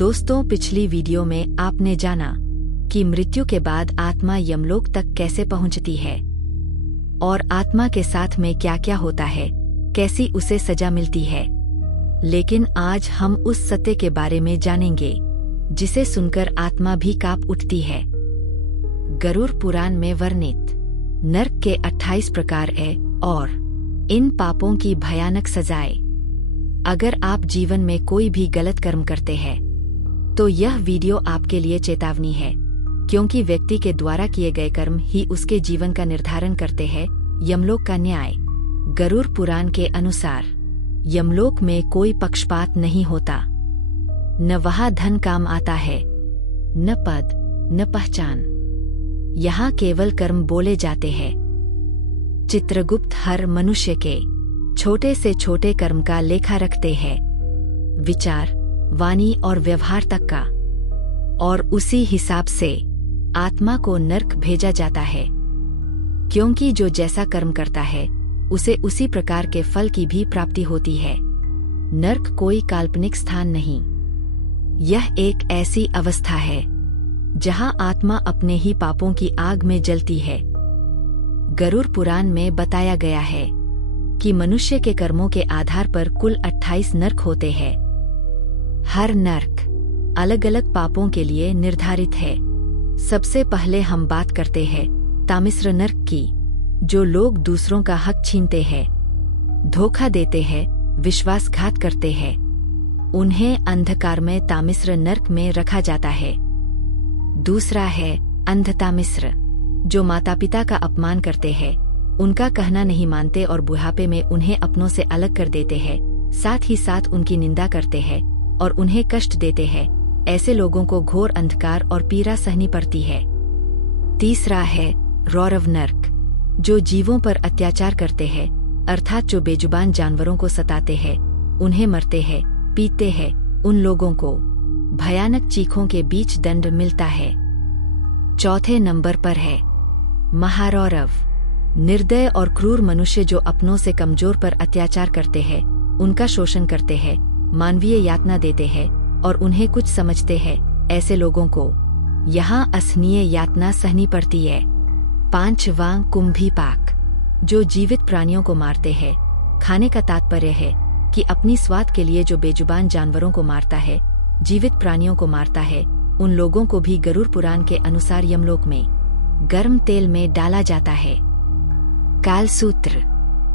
दोस्तों, पिछली वीडियो में आपने जाना कि मृत्यु के बाद आत्मा यमलोक तक कैसे पहुंचती है और आत्मा के साथ में क्या क्या होता है, कैसी उसे सजा मिलती है। लेकिन आज हम उस सत्य के बारे में जानेंगे जिसे सुनकर आत्मा भी कांप उठती है। गरुड़ पुराण में वर्णित नरक के 28 प्रकार है और इन पापों की भयानक सजाएं। अगर आप जीवन में कोई भी गलत कर्म करते हैं तो यह वीडियो आपके लिए चेतावनी है, क्योंकि व्यक्ति के द्वारा किए गए कर्म ही उसके जीवन का निर्धारण करते हैं। यमलोक का न्याय। गरुड़ पुराण के अनुसार यमलोक में कोई पक्षपात नहीं होता। न वहाँ धन काम आता है, न पद, न पहचान। यहाँ केवल कर्म बोले जाते हैं। चित्रगुप्त हर मनुष्य के छोटे से छोटे कर्म का लेखा रखते हैं, विचार, वाणी और व्यवहार तक का, और उसी हिसाब से आत्मा को नरक भेजा जाता है, क्योंकि जो जैसा कर्म करता है उसे उसी प्रकार के फल की भी प्राप्ति होती है। नरक कोई काल्पनिक स्थान नहीं, यह एक ऐसी अवस्था है जहां आत्मा अपने ही पापों की आग में जलती है। गरुड़ पुराण में बताया गया है कि मनुष्य के कर्मों के आधार पर कुल 28 नरक होते हैं। हर नरक अलग अलग पापों के लिए निर्धारित है। सबसे पहले हम बात करते हैं तामिस्र नरक की, जो लोग दूसरों का हक छीनते हैं, धोखा देते हैं, विश्वासघात करते हैं। उन्हें अंधकार में तामिस्र नरक में रखा जाता है। दूसरा है अंधतामिस्र, जो माता पिता का अपमान करते हैं, उनका कहना नहीं मानते और बुढ़ापे में उन्हें अपनों से अलग कर देते हैं, साथ ही साथ उनकी निंदा करते हैं और उन्हें कष्ट देते हैं। ऐसे लोगों को घोर अंधकार और पीड़ा सहनी पड़ती है। तीसरा है रौरव नरक, जो जीवों पर अत्याचार करते हैं, अर्थात जो बेजुबान जानवरों को सताते हैं, उन्हें मरते हैं, पीटते हैं। उन लोगों को भयानक चीखों के बीच दंड मिलता है। चौथे नंबर पर है महारौरव, निर्दय और क्रूर मनुष्य जो अपनों से कमजोर पर अत्याचार करते हैं, उनका शोषण करते हैं, मानवीय यातना देते हैं और उन्हें कुछ समझते हैं। ऐसे लोगों को यहाँ असहनीय यातना सहनी पड़ती है। पांचवां कुंभीपाक, जो जीवित प्राणियों को मारते हैं। खाने का तात्पर्य है कि अपनी स्वाद के लिए जो बेजुबान जानवरों को मारता है, जीवित प्राणियों को मारता है, उन लोगों को भी गरुड़ पुराण के अनुसार यमलोक में गर्म तेल में डाला जाता है। कालसूत्र,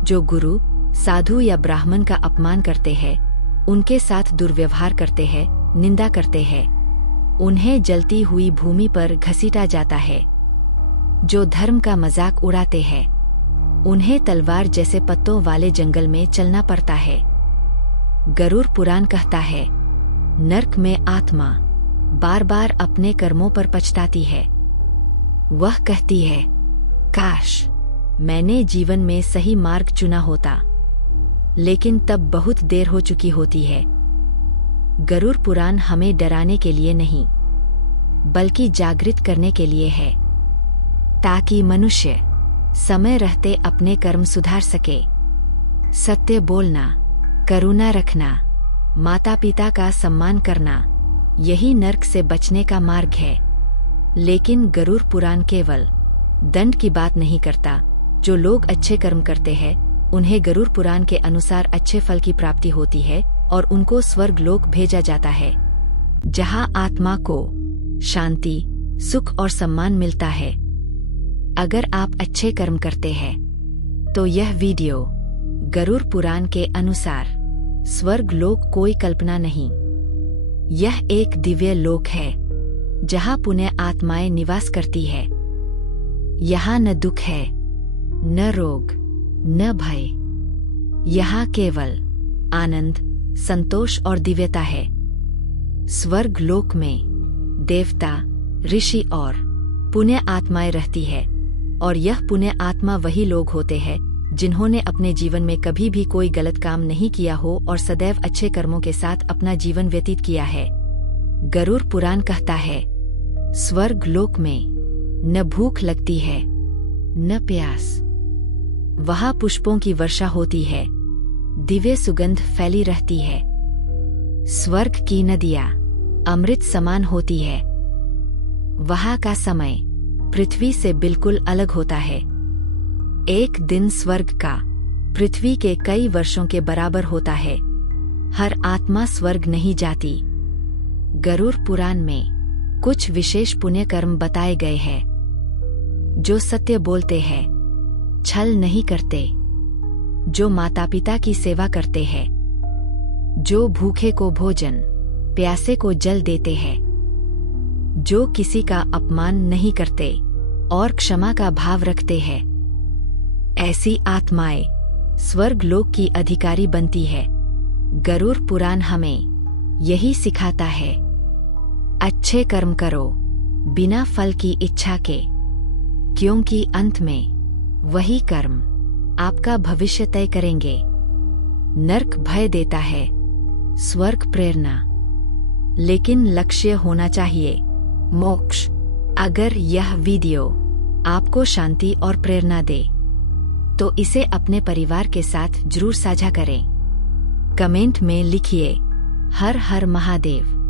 जो गुरु, साधु या ब्राह्मण का अपमान करते हैं, उनके साथ दुर्व्यवहार करते हैं, निंदा करते हैं, उन्हें जलती हुई भूमि पर घसीटा जाता है। जो धर्म का मजाक उड़ाते हैं, उन्हें तलवार जैसे पत्तों वाले जंगल में चलना पड़ता है। गरुड़ पुराण कहता है नरक में आत्मा बार बार अपने कर्मों पर पछताती है। वह कहती है, काश मैंने जीवन में सही मार्ग चुना होता, लेकिन तब बहुत देर हो चुकी होती है। गरुड़ पुराण हमें डराने के लिए नहीं, बल्कि जागृत करने के लिए है, ताकि मनुष्य समय रहते अपने कर्म सुधार सके। सत्य बोलना, करुणा रखना, माता पिता का सम्मान करना, यही नरक से बचने का मार्ग है। लेकिन गरुड़ पुराण केवल दंड की बात नहीं करता। जो लोग अच्छे कर्म करते हैं, उन्हें गरुड़ पुराण के अनुसार अच्छे फल की प्राप्ति होती है और उनको स्वर्ग लोक भेजा जाता है, जहां आत्मा को शांति, सुख और सम्मान मिलता है। अगर आप अच्छे कर्म करते हैं तो यह वीडियो गरुड़ पुराण के अनुसार स्वर्ग लोक कोई कल्पना नहीं, यह एक दिव्य लोक है जहां पुण्य आत्माएं निवास करती है। यहाँ न दुख है, न रोग, न भय। यहाँ केवल आनंद, संतोष और दिव्यता है। स्वर्ग लोक में देवता, ऋषि और पुण्य आत्माएं रहती है, और यह पुण्य आत्मा वही लोग होते हैं जिन्होंने अपने जीवन में कभी भी कोई गलत काम नहीं किया हो और सदैव अच्छे कर्मों के साथ अपना जीवन व्यतीत किया है। गरुड़ पुराण कहता है स्वर्ग लोक में न भूख लगती है, न प्यास। वहाँ पुष्पों की वर्षा होती है, दिव्य सुगंध फैली रहती है। स्वर्ग की नदियाँ अमृत समान होती है। वहाँ का समय पृथ्वी से बिल्कुल अलग होता है। एक दिन स्वर्ग का पृथ्वी के कई वर्षों के बराबर होता है। हर आत्मा स्वर्ग नहीं जाती। गरुड़ पुराण में कुछ विशेष पुण्य कर्म बताए गए हैं। जो सत्य बोलते हैं, छल नहीं करते, जो माता पिता की सेवा करते हैं, जो भूखे को भोजन, प्यासे को जल देते हैं, जो किसी का अपमान नहीं करते और क्षमा का भाव रखते हैं, ऐसी आत्माएं स्वर्ग लोक की अधिकारी बनती है। गरुड़ पुराण हमें यही सिखाता है। अच्छे कर्म करो बिना फल की इच्छा के, क्योंकि अंत में वही कर्म आपका भविष्य तय करेंगे। नरक भय देता है, स्वर्ग प्रेरणा, लेकिन लक्ष्य होना चाहिए मोक्ष। अगर यह वीडियो आपको शांति और प्रेरणा दे तो इसे अपने परिवार के साथ जरूर साझा करें। कमेंट में लिखिए हर हर महादेव।